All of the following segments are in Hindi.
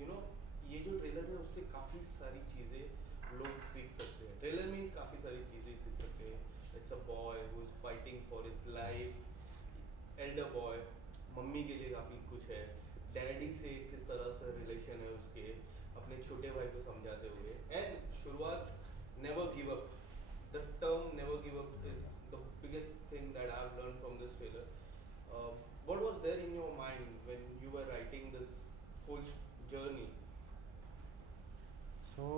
यू नो ये जो ट्रेलर है उससे काफ़ी सारी चीज़ें लोग सीख सकते हैं। ट्रेलर में काफ़ी सारी चीज़ें सीख सकते हैं। It's a boy who is fighting for his life, Elder boy, mummy के लिए काफ़ी कुछ है, डैडी से किस तरह से रिलेशन है उसके, अपने छोटे भाई को समझाते हुए, एंड शुरुआत never give up. The term never give up is the biggest thing that I've learned from this trailer. Uh, what was there in your mind when you were writing this full journey? So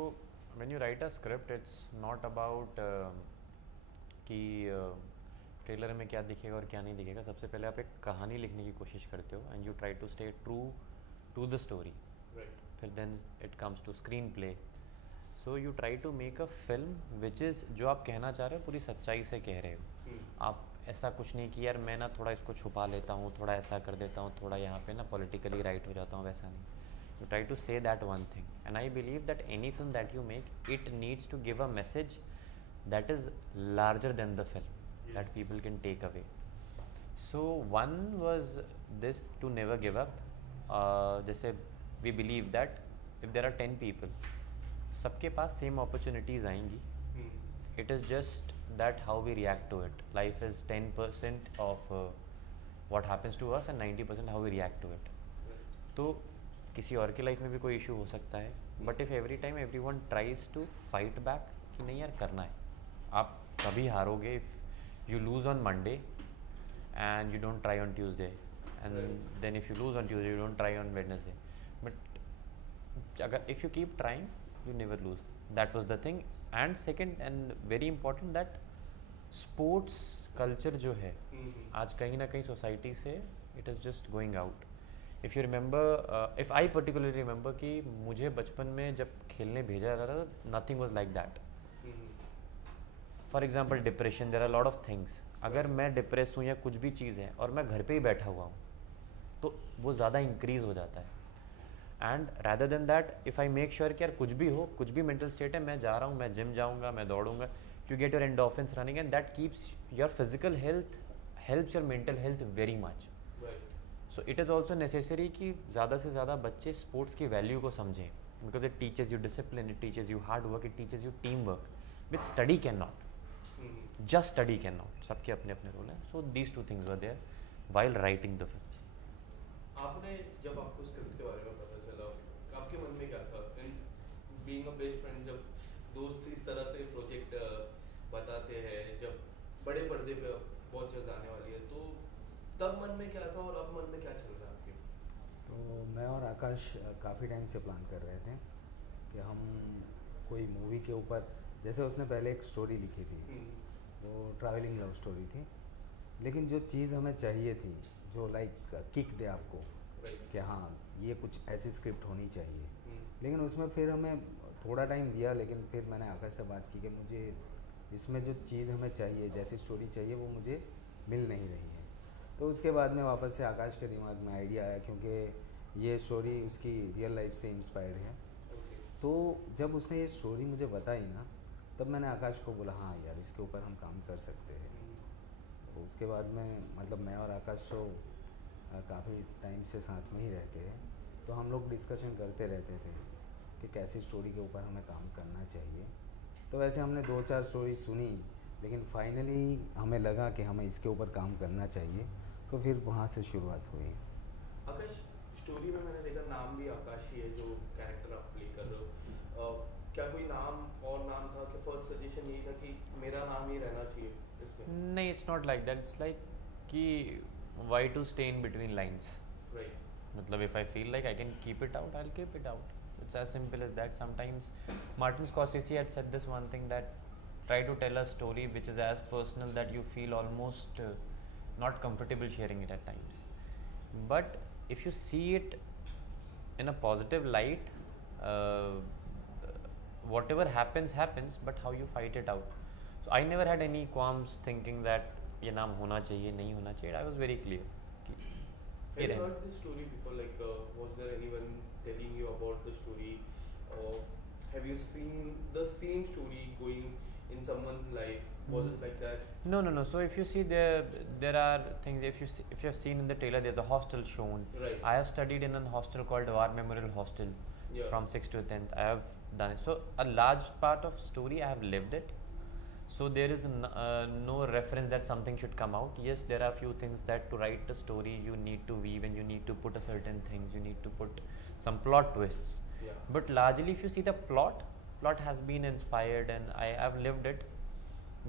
when you write a script, it's not about कि ट्रेलर में क्या दिखेगा और क्या नहीं दिखेगा. सबसे पहले आप एक कहानी लिखने की कोशिश करते हो and you try to stay true to the story. फिर then it comes to screenplay. So you try to make a film which is, जो आप कहना चाह रहे हो पूरी सच्चाई से कह रहे हो. आप ऐसा कुछ नहीं कि यार मैं ना थोड़ा इसको छुपा लेता हूँ, थोड़ा ऐसा कर देता हूँ, थोड़ा यहाँ पे ना पॉलिटिकली राइट हो जाता हूँ, वैसा नहीं. You try to say that one thing, and I believe that any film that you make, it needs to give a message that is larger than the film, yes, that people can take away. So one was this, to never give up. जैसे we believe that if there are 10 people, सबके पास same opportunities आएंगी. It is just that how we react to it. Life is 10% of what happens to us and 90% how we react to it. तो किसी और की लाइफ में भी कोई इशू हो सकता है, but if every time everyone tries to fight back कि नहीं यार करना है, आप कभी हारोगे. If you lose on Monday and you don't try on Tuesday, and then if you lose on Tuesday you don't try on Wednesday, but अगर if you keep trying you never lose. That was the thing. And second and very important, that sports culture जो है आज कहीं ना कहीं सोसाइटी से it is just going out. If you remember, if I particularly remember कि मुझे बचपन में जब खेलने भेजा जाता था, nothing was like that. For example depression, there are lot of things. अगर मैं डिप्रेस हूँ या कुछ भी चीज़ है और मैं घर पे ही बैठा हुआ हूँ तो वो ज़्यादा इंक्रीज़ हो जाता है. And rather than that, if I make sure कि यार कुछ भी हो, कुछ भी मेंटल स्टेट है, मैं जा रहा हूँ, मैं जिम जाऊँगा, मैं दौड़ूंगा, you get your endorphins running and that keeps your physical health, helps your mental health very much. So it is also necessary कि ज़्यादा से ज़्यादा बच्चे स्पोर्ट्स की वैल्यू को समझें, because it teaches you discipline, it teaches you hard work, it teaches you team work, with study cannot. Just study cannot. सबके अपने अपने रोल हैं. So these two things were there while writing the film. आपने जब आपको स्क्रिप्ट के बारे में पता चला, आपके मन में क्या था? बीइंग अ बेस्ट फ्रेंड, जब दोस्त इस तरह से प्रोजेक्ट बताते हैं, जब बड़े पर्दे पे बहुत जल्द आने वाली है, तो तब मन में क्या था और अब मन में क्या चल रहा है आपके? तो मैं और आकाश काफ़ी टाइम से प्लान कर रहे थे कि हम कोई मूवी के ऊपर, जैसे उसने पहले एक स्टोरी लिखी थी, वो ट्रैवलिंग लव स्टोरी थी, लेकिन जो चीज़ हमें चाहिए थी, जो लाइक किक दे आपको कि हाँ ये कुछ ऐसी स्क्रिप्ट होनी चाहिए, लेकिन उसमें फिर हमें थोड़ा टाइम दिया, लेकिन फिर मैंने आकाश से बात की कि मुझे इसमें जो चीज़ हमें चाहिए, जैसी स्टोरी चाहिए, वो मुझे मिल नहीं रही है. तो उसके बाद में वापस से आकाश के दिमाग में आइडिया आया, क्योंकि ये स्टोरी उसकी रियल लाइफ से इंस्पायर्ड है. तो जब उसने ये स्टोरी मुझे बताई ना, तब मैंने आकाश को बोला हाँ यार इसके ऊपर हम काम कर सकते हैं. तो उसके बाद में मतलब मैं और आकाश तो काफ़ी टाइम से साथ में ही रहते हैं, तो हम लोग डिस्कशन करते रहते थे कि कैसी स्टोरी के ऊपर हमें काम करना चाहिए. तो वैसे हमने 2-4 स्टोरी सुनी, लेकिन फाइनली हमें लगा कि हमें इसके ऊपर काम करना चाहिए, तो फिर वहाँ से शुरुआत हुई. आकाश, स्टोरी में मैंने देखा नाम भी आकाश ही है जो कैरेक्टर आप प्ले कर रहे हो. क्या कोई नाम और नाम था कि फर्स्ट सजेशन यही था कि मेरा नाम ही रहना चाहिए इसमें? नहीं, it's not like that. It's like कि why to stay in between lines. मतलब if I feel like I can keep it out, I will keep it out. It's as simple as that. Sometimes Martin Scorsese had said this one thing, that try to tell a story which is as personal that you feel almost not comfortable sharing it at times. But if you see it in a positive light, whatever happens happens, but how you fight it out. So I never had any qualms thinking that ये नाम होना चाहिए, नहीं होना चाहिए. I was very clear. Have you heard this story before? Like, was there anyone telling you about the story? Or have you seen the same story going in someone's life? Was it like that? No. So if you see there are things. If you have seen in the trailer, there's a hostel shown. Right. I have studied in a hostel called War Memorial Hostel Yeah. from 6th to 10th. I have done it. So a large part of story I have lived it. So there is no reference that something should come out. Yes, there are few things that to write a story you need to weave and you need to put a certain things. You need to put some plot twists. Yeah. But largely, if you see the plot has been inspired and I have lived it.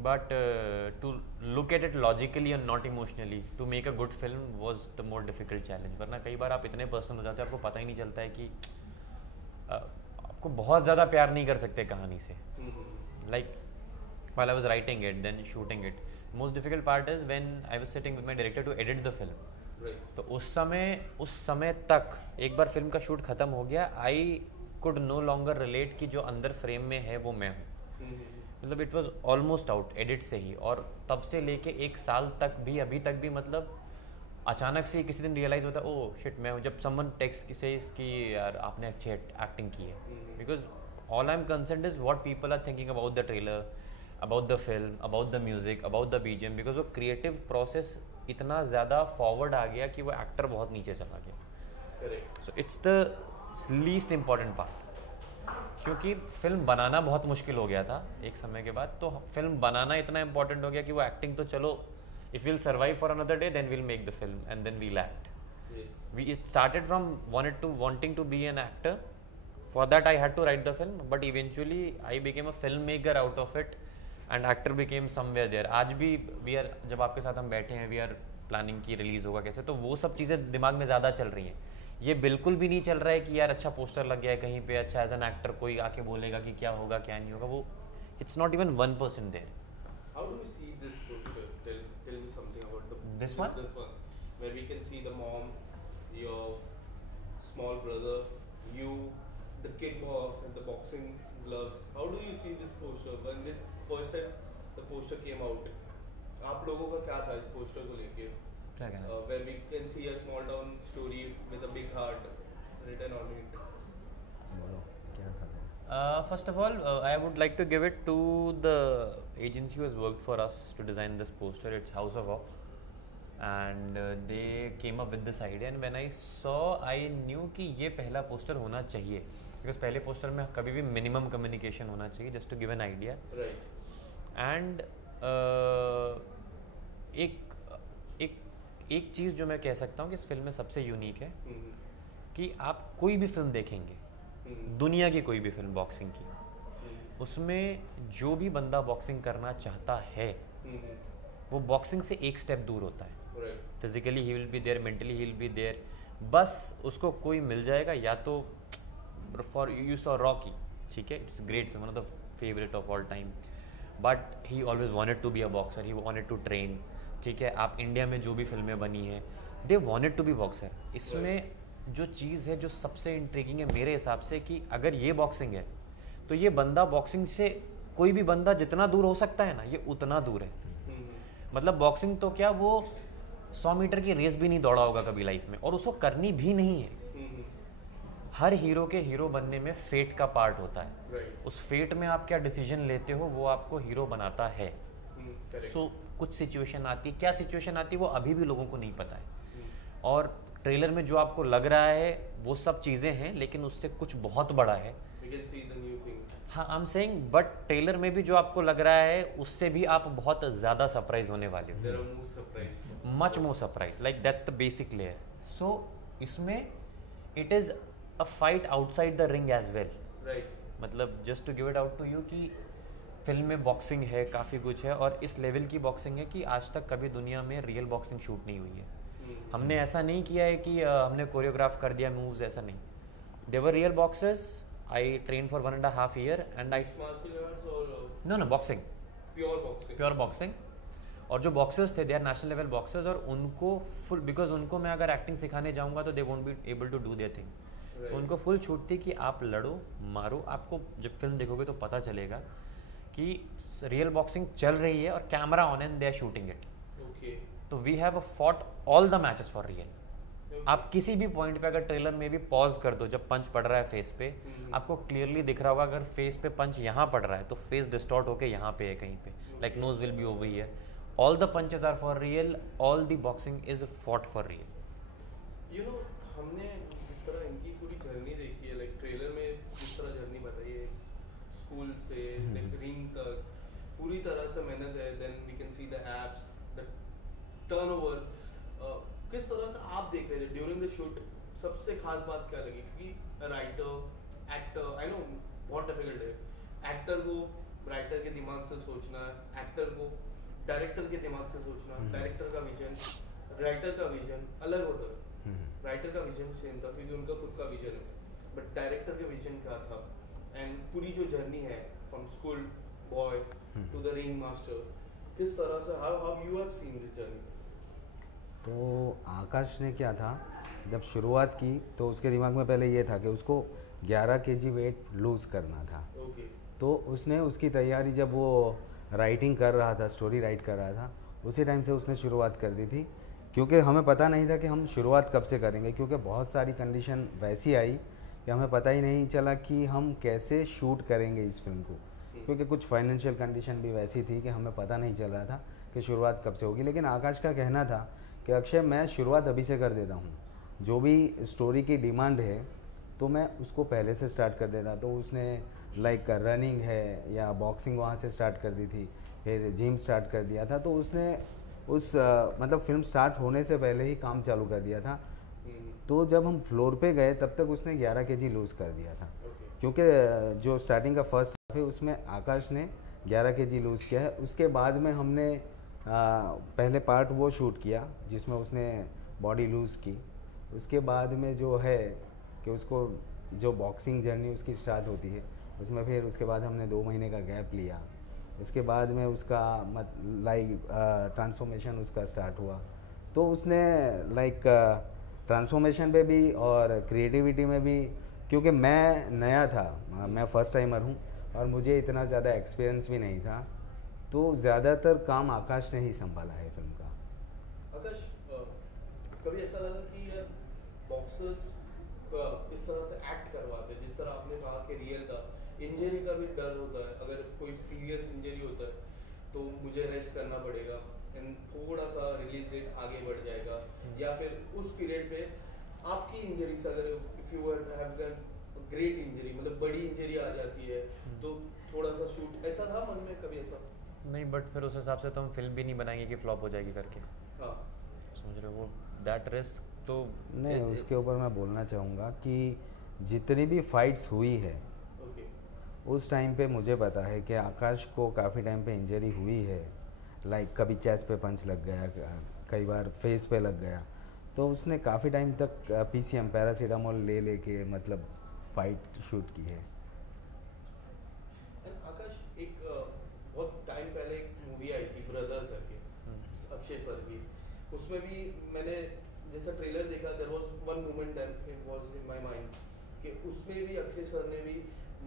But to look at it logically and not emotionally, to make a good film was the more difficult challenge. वरना कई बार आप इतने पर्सनल हो जाते हो, आपको पता ही नहीं चलता है कि आपको बहुत ज़्यादा प्यार नहीं कर सकते कहानी से. Like while I was writing it, then shooting it, most difficult part is when I was sitting with my director to edit the film. Right. तो उस समय तक एक बार फिल्म का शूट खत्म हो गया, I could no longer relate कि जो अंदर फ्रेम में है वो मैं हूँ. मतलब it was almost out edit से ही. और तब से लेके 1 साल तक भी अभी तक भी मतलब अचानक से किसी दिन रियलाइज होता है ओ शिट मैं हूँ. जब समवन टेक्स्ट से इसकी यार आपने अच्छी एक्टिंग की है, because all I am concerned is what people are thinking about the trailer, about the film, about the music, about the BGM. Because वो क्रिएटिव प्रोसेस इतना ज़्यादा फॉरवर्ड आ गया कि वो एक्टर बहुत नीचे चला गया. Correct. So it's the least important part. क्योंकि फिल्म बनाना बहुत मुश्किल हो गया था एक समय के बाद, तो फिल्म बनाना इतना इम्पोर्टेंट हो गया कि वो एक्टिंग तो चलो if will survive for another day then will make the film and then we'll act. Yes. It started from wanting to be an actor. For that I had to write the film, but eventually I became a filmmaker out of it and actor became somewhere there. आज भी we are, जब आपके साथ हम बैठे हैं, we are planning की रिलीज होगा कैसे, तो वो सब चीज़ें दिमाग में ज़्यादा चल रही हैं. ये बिल्कुल भी नहीं चल रहा है कि यार अच्छा पोस्टर लग गया है कहीं पे, अच्छा एज एन एक्टर कोई आके बोलेगा कि क्या होगा क्या नहीं होगा. वो it's not even 1% there. How do you see this poster? Tell me something about This one? This one, where we can see the mom, your small brother, you, the kid box, and the boxing gloves. How do you see this poster? When this first time the poster came out, आप लोगों का क्या था इस पोस्टर को लेके? क्या कहना? Where we can see a small town story with a big heart written on it. बोलो क्या था? First of all, I would like to give it to the agency who has worked for us to design this poster. It's House of Awe, and they came up with this idea. And when I saw, I knew कि ये पहला पोस्टर होना चाहिए, because पहले पोस्टर में कभी भी minimum communication होना चाहिए, just to give an idea. Right. And एक चीज़ जो मैं कह सकता हूँ कि इस फिल्म में सबसे यूनिक है कि आप कोई भी फिल्म देखेंगे, दुनिया की कोई भी फिल्म बॉक्सिंग की, उसमें जो भी बंदा बॉक्सिंग करना चाहता है वो बॉक्सिंग से एक स्टेप दूर होता है. Right. फिजिकली ही विल बी देयर, मेंटली ही विल बी देयर. बस उसको कोई मिल जाएगा, या तो फॉर यू सॉ रॉकी, ठीक है, it's great film, one of the favourite of all time, but he always wanted to be a boxer, he wanted to train. ठीक है, आप इंडिया में जो भी फिल्में बनी हैं they wanted to be boxer. इसमें जो चीज़ है जो सबसे इंट्रिगिंग है मेरे हिसाब से कि अगर ये बॉक्सिंग है तो ये बंदा बॉक्सिंग से कोई भी बंदा जितना दूर हो सकता है ना, ये उतना दूर है. मतलब बॉक्सिंग तो क्या, वो 100 मीटर की रेस भी नहीं दौड़ा होगा कभी लाइफ में, और उसको करनी भी नहीं है. हर हीरो के हीरो बनने में फेट का पार्ट होता है. Right. उस फेट में आप क्या डिसीजन लेते हो वो आपको हीरो बनाता है. Correct. सो कुछ सिचुएशन आती है, क्या सिचुएशन आती है वो अभी भी लोगों को नहीं पता है. और ट्रेलर में जो आपको लग रहा है वो सब चीज़ें हैं, लेकिन उससे कुछ बहुत बड़ा है. We can see the new thing. हाँ, I am saying, but trailer में भी जो आपको लग रहा है उससे भी आप बहुत ज़्यादा सरप्राइज होने वाले हो. There are more surprises. Much more surprise, like that's the basic layer. So इसमें it is a fight outside the ring as well. Right. मतलब just to give it out to you कि फिल्म में बॉक्सिंग है, काफ़ी कुछ है, और इस लेवल की बॉक्सिंग है कि आज तक कभी दुनिया में रियल बॉक्सिंग शूट नहीं हुई है. हमने ऐसा नहीं किया है कि हमने कोरियोग्राफ कर दिया मूव्स, ऐसा नहीं. They were real boxers. I train for 1.5 year and I Martial arts or no boxing, pure boxing. Pure boxing. और जो बॉक्सर्स थे they are national level boxers, और उनको फुल, बिकॉज उनको मैं अगर एक्टिंग सिखाने जाऊंगा तो they won't be able to do their thing. तो उनको फुल छूट थी कि आप लड़ो मारो. आपको जब फिल्म देखोगे तो पता चलेगा कि रियल बॉक्सिंग चल रही है और camera on and they are shooting it. Okay. तो we have fought all the matches for real. आप किसी भी पॉइंट पे अगर ट्रेलर में भी पॉज कर दो, जब पंच पड़ रहा है फेस पे, आपको क्लियरली दिख रहा होगा अगर फेस पे पंच यहाँ पड़ रहा है तो फेस डिस्टॉर्ट होके यहाँ पे है कहीं पे, like nose will be over here, all the punches are for real, all the boxing is fought for real. You know हमने जिस तरह इनकी पूरी जर्नी देखी है, लाइक ट्रेलर में जिस तरह जर्नी बताई है, स्कूल से रिंग तक पूरी तरह से मेहनत है, then we can see the abs, the turnover, किस तरह से आप देख रहे थे ड्यूरिंग द शूट, सबसे खास बात क्या लगी? क्योंकि राइटर, एक्टर, आई नो बहुत डिफिकल्ट है, एक्टर को राइटर के दिमाग से सोचना, एक्टर को डायरेक्टर के दिमाग से सोचना, डायरेक्टर का विजन, राइटर का विजन अलग होता है। राइटर का विजन सेम था क्योंकि उनका खुद का विजन है, बट डायरेक्टर का विजन क्या था, एंड पूरी जो जर्नी है from school boy to the ring master, किस तरह से how you have seen this journey? तो आकाश ने क्या था, जब शुरुआत की तो उसके दिमाग में पहले ये था कि उसको 11 केजी वेट लूज़ करना था। ओके। तो उसने उसकी तैयारी, जब वो राइटिंग कर रहा था, स्टोरी राइट कर रहा था, उसी टाइम से उसने शुरुआत कर दी थी, क्योंकि हमें पता नहीं था कि हम शुरुआत कब से करेंगे, क्योंकि बहुत सारी कंडीशन वैसी आई कि हमें पता ही नहीं चला कि हम कैसे शूट करेंगे इस फिल्म को, क्योंकि कुछ फाइनेंशियल कंडीशन भी वैसी थी कि हमें पता नहीं चल रहा था कि शुरुआत कब से होगी। लेकिन आकाश का कहना था कि अक्षय मैं शुरुआत अभी से कर देता हूँ, जो भी स्टोरी की डिमांड है तो मैं उसको पहले से स्टार्ट कर देता। तो उसने लाइक रनिंग है या बॉक्सिंग वहाँ से स्टार्ट कर दी थी, फिर जिम स्टार्ट कर दिया था। तो उसने उस मतलब फिल्म स्टार्ट होने से पहले ही काम चालू कर दिया था। तो जब हम फ्लोर पे गए तब तक उसने 11 केजी लूज़ कर दिया था, क्योंकि जो स्टार्टिंग का फर्स्ट हाफ है उसमें आकाश ने 11 केजी लूज़ किया है। उसके बाद में हमने पहले पार्ट वो शूट किया जिसमें उसने बॉडी लूज़ की। उसके बाद में जो है कि उसको जो बॉक्सिंग जर्नी उसकी स्टार्ट होती है उसमें फिर उसके बाद हमने 2 महीने का गैप लिया। उसके बाद में उसका लाइक ट्रांसफॉर्मेशन उसका स्टार्ट हुआ। तो उसने लाइक ट्रांसफॉर्मेशन पे भी और क्रिएटिविटी में भी, क्योंकि मैं नया था, मैं फ़र्स्ट टाइमर हूँ और मुझे इतना ज़्यादा एक्सपीरियंस भी नहीं था, तो ज़्यादातर काम आकाश ने ही संभाला है फिल्म का। आकाश, कभी ऐसा लगा कि यार बॉक्सर्स इस तरह से एक्ट करवाते, जिस तरह आपने कहा कि रियल था, इंजरी का भी डर होता है, अगर कोई सीरियस इंजरी होता है तो मुझे रेस्ट करना पड़ेगा एंड थोड़ा सा रिलीज डेट आगे बढ़ जाएगा, या फिर उस पीरियड पे आपकी इंजरी से अगर if you have gun great injury, मतलब बड़ी इंजरी आ जाती है तो थोड़ा सा शूट, ऐसा था मन में कभी ऐसा? नहीं, बट फिर उस हिसाब से तो हम फिल्म भी नहीं बनाएंगे कि फ्लॉप हो जाएगी करके। हाँ, समझ रहे हो, वो दैट रिस्क तो नहीं, उसके ऊपर मैं बोलना चाहूँगा कि जितनी भी फाइट्स हुई है ओके, उस टाइम पे मुझे पता है कि आकाश को काफ़ी टाइम पे इंजरी हुई है। लाइक कभी चेस्ट पे पंच लग गया, कई बार फेस पे लग गया, तो उसने काफ़ी टाइम तक पीसीएम पैरासीटामोल ले लेके मतलब फाइट शूट की है। एंड आकाश, एक बहुत टाइम पहले एक मूवी आई थी ब्रदर करके, अक्षय सर की, उसमें भी मैंने जैसा ट्रेलर देखा, there was one moment that it was in my mind कि उसमें भी अक्षय सर ने भी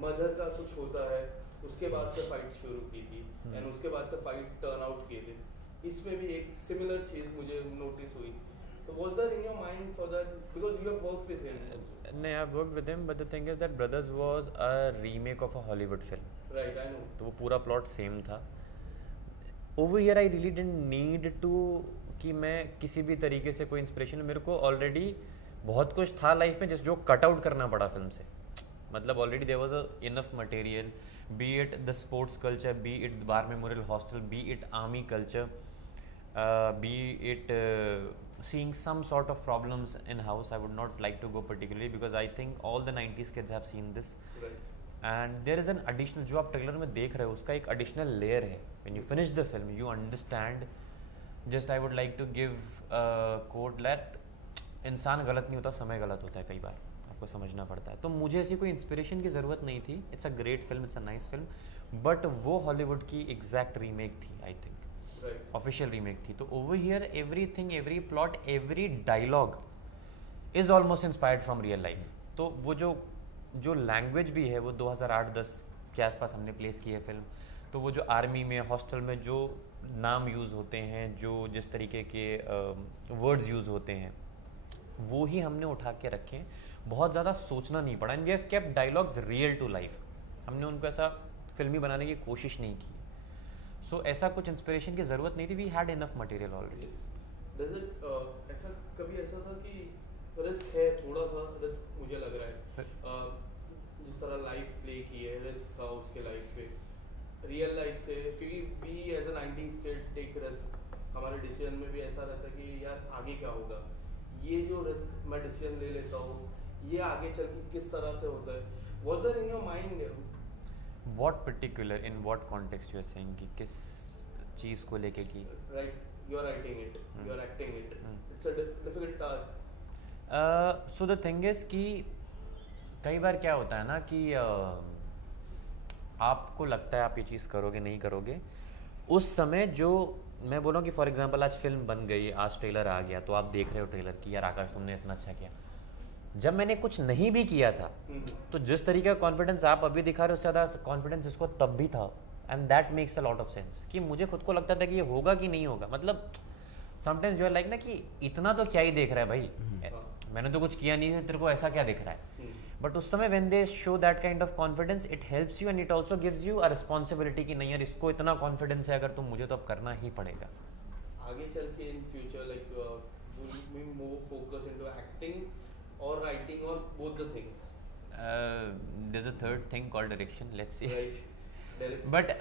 मदर का कुछ होता है, उसके बाद से फाइट शुरू की थी एंड उसके बाद से फाइट टर्न आउट किए थे। इसमें भी एक सिमिलर चीज़ मुझे नोटिस हुई, तो was there in your mind for that, because you have worked with him? No, I've worked with him, but the thing is that Brothers was a remake of a Hollywood film. Right, I know. तो वो पूरा प्लॉट सेम था। Over here I really didn't need to कि मैं किसी भी तरीके से कोई इंस्पिरेशन, मेरे को ऑलरेडी बहुत कुछ था लाइफ में जो कट आउट करना पड़ा फिल्म से। मतलब already there was a enough material, be it the sports culture, be it bar memorial hostel, be it army culture, be it seeing some sort of problems in house. I would not like to go particularly because I think all the 90s kids have seen this. Right, And there is an additional, जो आप ट्रेलर में देख रहे हो उसका एक additional layer है. When you finish the film you understand. Just I would like to give a quote that इंसान गलत नहीं होता, समय गलत होता है कई बार, आपको समझना पड़ता है। तो मुझे ऐसी कोई इंस्पिरेशन की ज़रूरत नहीं थी। It's a great film, it's a nice film, but वो हॉलीवुड की एग्जैक्ट रीमेक थी, आई थिंक ऑफिशियल रीमेक थी। तो over here everything, every plot, every dialogue is almost inspired from real life. तो वो जो लैंग्वेज भी है वो 2008-10 के आसपास हमने प्लेस की है फिल्म। तो वो जो आर्मी में, हॉस्टल में जो नाम यूज़ होते हैं, जो जिस तरीके के वर्ड्स यूज़ होते हैं, वो ही हमने उठा के रखे हैं, बहुत ज़्यादा सोचना नहीं पड़ा, and we have kept dialogues real to life, हमने उनको ऐसा फिल्मी बनाने की कोशिश नहीं की। सो ऐसा कुछ इंस्पिरेशन की ज़रूरत नहीं थी, we had enough material already. Does it ऐसा कभी ऐसा था कि रिस्क है, थोड़ा सा रिस्क मुझे लग रहा है, जिस तरह लाइफ प्ले की है, रिस्क था उसके लाइफ पे, रियल लाइफ से, क्योंकि we as a 90s kid take risk, हमारे डिसीजन में भी ऐसा रहता है कि यार आगे क्या होगा, ये जो रिस्क मैं डिसीजन ले लेता हूँ ये आगे चल के किस तरह से होता है, was there in your mind? What particular, in what context you are saying कि किस चीज़ को लेके कि Right, you are writing it, you are acting it, it's a difficult task. So the thing is कि कई बार क्या होता है ना कि आपको लगता है आप ये चीज़ करोगे नहीं करोगे, उस समय जो मैं बोल रहा हूँ कि फॉर एग्जांपल आज फिल्म बन गई, आज ट्रेलर आ गया, तो आप देख रहे हो ट्रेलर कि यार आकाश तुमने इतना अच्छा किया। जब मैंने कुछ नहीं भी किया था तो जिस तरीके का कॉन्फिडेंस आप अभी दिखा रहे हो उससे ज़्यादा कॉन्फिडेंस इसको तब भी था, and that makes a lot of sense कि मुझे खुद को लगता था कि ये होगा कि नहीं होगा। मतलब समटाइम्स यू आर लाइक ना कि इतना तो क्या ही देख रहा है भाई, मैंने तो कुछ किया नहीं है, तेरे को ऐसा क्या दिख रहा है। बट उस समय when they show that kind of confidence it helps you and it also gives you a responsibility कि नहीं यार इसको इतना कॉन्फिडेंस है अगर तो मुझे तो अब करना ही पड़ेगा। आगे चल के in future like will we more focus into acting or writing or both the things? There's a third thing called direction, let's see. Right. But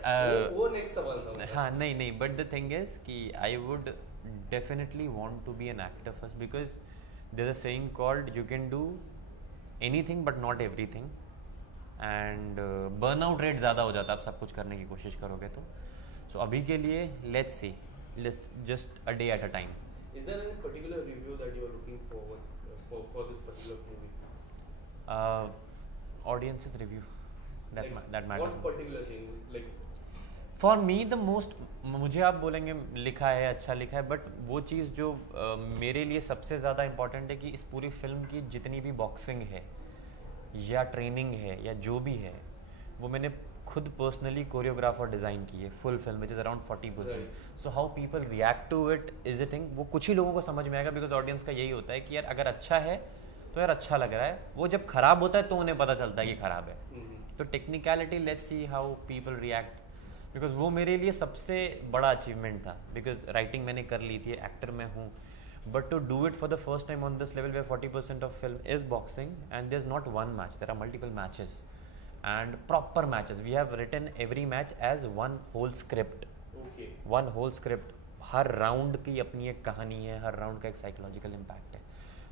वो next सवाल था। हाँ नहीं, but the thing is कि I would definitely want to be an actor first because there's a saying called you can do anything but not everything, and burnout rate ज़्यादा हो जाता है आप सब कुछ करने की कोशिश करोगे तो। So अभी के लिए let's see, let's just a day at a time. Is there any particular review that you are looking forward for this particular movie? Audience's review. That Like, that matters. What particular thing? Like for me the most, मुझे आप बोलेंगे लिखा है अच्छा लिखा है, बट वो चीज़ जो मेरे लिए सबसे ज़्यादा इम्पॉर्टेंट है कि इस पूरी फिल्म की जितनी भी बॉक्सिंग है या ट्रेनिंग है या जो भी है वो मैंने खुद पर्सनली कोरियोग्राफ और डिज़ाइन की है full film which is around 40%। So how people react to it is a thing, वो कुछ ही लोगों को समझ में आएगा बिकॉज ऑडियंस का यही होता है कि यार अगर अच्छा है तो यार अच्छा लग रहा है, वो जब खराब होता है तो उन्हें पता चलता है कि खराब है। तो technicality let's see how people react, because वो मेरे लिए सबसे बड़ा अचीवमेंट था बिकॉज राइटिंग मैंने कर ली थी, एक्टर में हूँ, but to do it for the first time on this level where 40% of film is boxing and there is not one match, there are multiple matches and proper matches, we have written every match as one whole script, one whole script, हर राउंड की अपनी एक कहानी है, हर राउंड का एक साइकोलॉजिकल इम्पैक्ट है,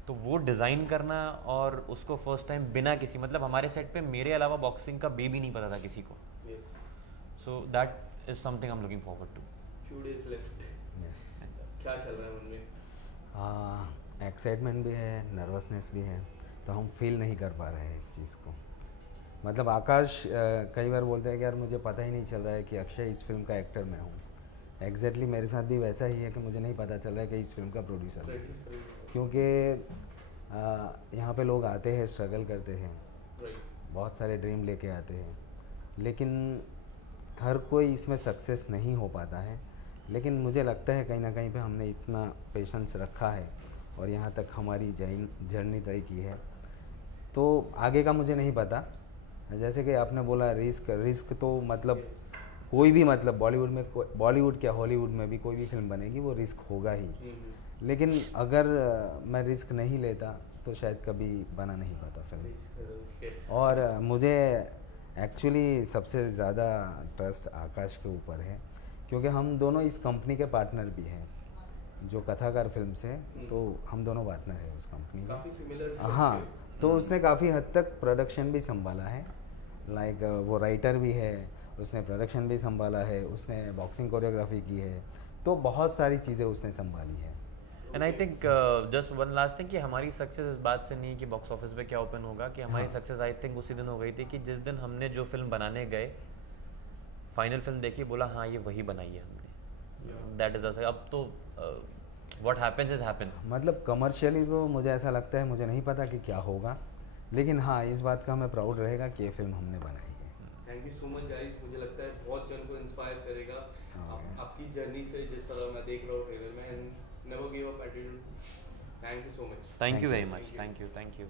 तो वो डिज़ाइन करना और उसको फर्स्ट टाइम बिना किसी, मतलब हमारे सेट पे मेरे अलावा बॉक्सिंग का बेबी नहीं पता था किसी को। So that is something I'm looking forward to. Few days left. Yes. क्या चल रहा है मन में? एक्साइटमेंट भी है, नर्वसनेस भी है, तो हम फील नहीं कर पा रहे हैं इस चीज़ को। मतलब आकाश कई बार बोलते हैं कि यार मुझे पता ही नहीं चल रहा है कि अक्षय इस फिल्म का एक्टर मैं हूँ। एग्जैक्टली मेरे साथ भी वैसा ही है कि मुझे नहीं पता चल रहा है कि इस फिल्म का प्रोड्यूसर है, क्योंकि यहाँ पे लोग आते हैं, स्ट्रगल करते हैं, बहुत सारे ड्रीम लेके आते हैं, लेकिन हर कोई इसमें सक्सेस नहीं हो पाता है। लेकिन मुझे लगता है कहीं ना कहीं पे हमने इतना पेशेंस रखा है और यहाँ तक हमारी जर्नी तय की है, तो आगे का मुझे नहीं पता। जैसे कि आपने बोला रिस्क तो मतलब कोई भी, मतलब बॉलीवुड क्या हॉलीवुड में भी कोई भी फिल्म बनेगी वो रिस्क होगा ही, लेकिन अगर मैं रिस्क नहीं लेता तो शायद कभी बना नहीं पाता फिल्म। और मुझे एक्चुअली सबसे ज़्यादा ट्रस्ट आकाश के ऊपर है, क्योंकि हम दोनों इस कंपनी के पार्टनर भी हैं, जो कथाकार फिल्म से, तो हम दोनों पार्टनर हैं उस कंपनी में। हाँ, तो उसने काफ़ी हद तक प्रोडक्शन भी संभाला है, लाइक वो राइटर भी है, उसने प्रोडक्शन भी संभाला है, उसने बॉक्सिंग कोरियोग्राफी की है, तो बहुत सारी चीज़ें उसने संभाली है। And I think just one last thing कि हमारी सक्सेस इस बात से नहीं कि बॉक्स ऑफिस पे क्या ओपन होगा, कि हमारी सक्सेस आई थिंक उसी दिन हो गई थी कि जिस दिन हमने जो फिल्म बनाने गए, फाइनल फिल्म देखी, बोला हाँ ये वही बनाई है हमने, दैट इज अब तो व्हाट हैपेंस इज हैपेंस। मतलब कमर्शियली तो मुझे ऐसा लगता है, मुझे नहीं पता कि क्या होगा, लेकिन हाँ इस बात का हमें प्राउड रहेगा कि ये फिल्म हमने बनाई है। Thank you so much guys, मुझे लगता है बहुत जन को इंस्पायर करेगा आपकी जर्नी से, जिस तरह मैं देख रहा हूँ ट्रेलर में, and never give up attitude, thank you so much. Thank you you. Very much, thank you, thank you.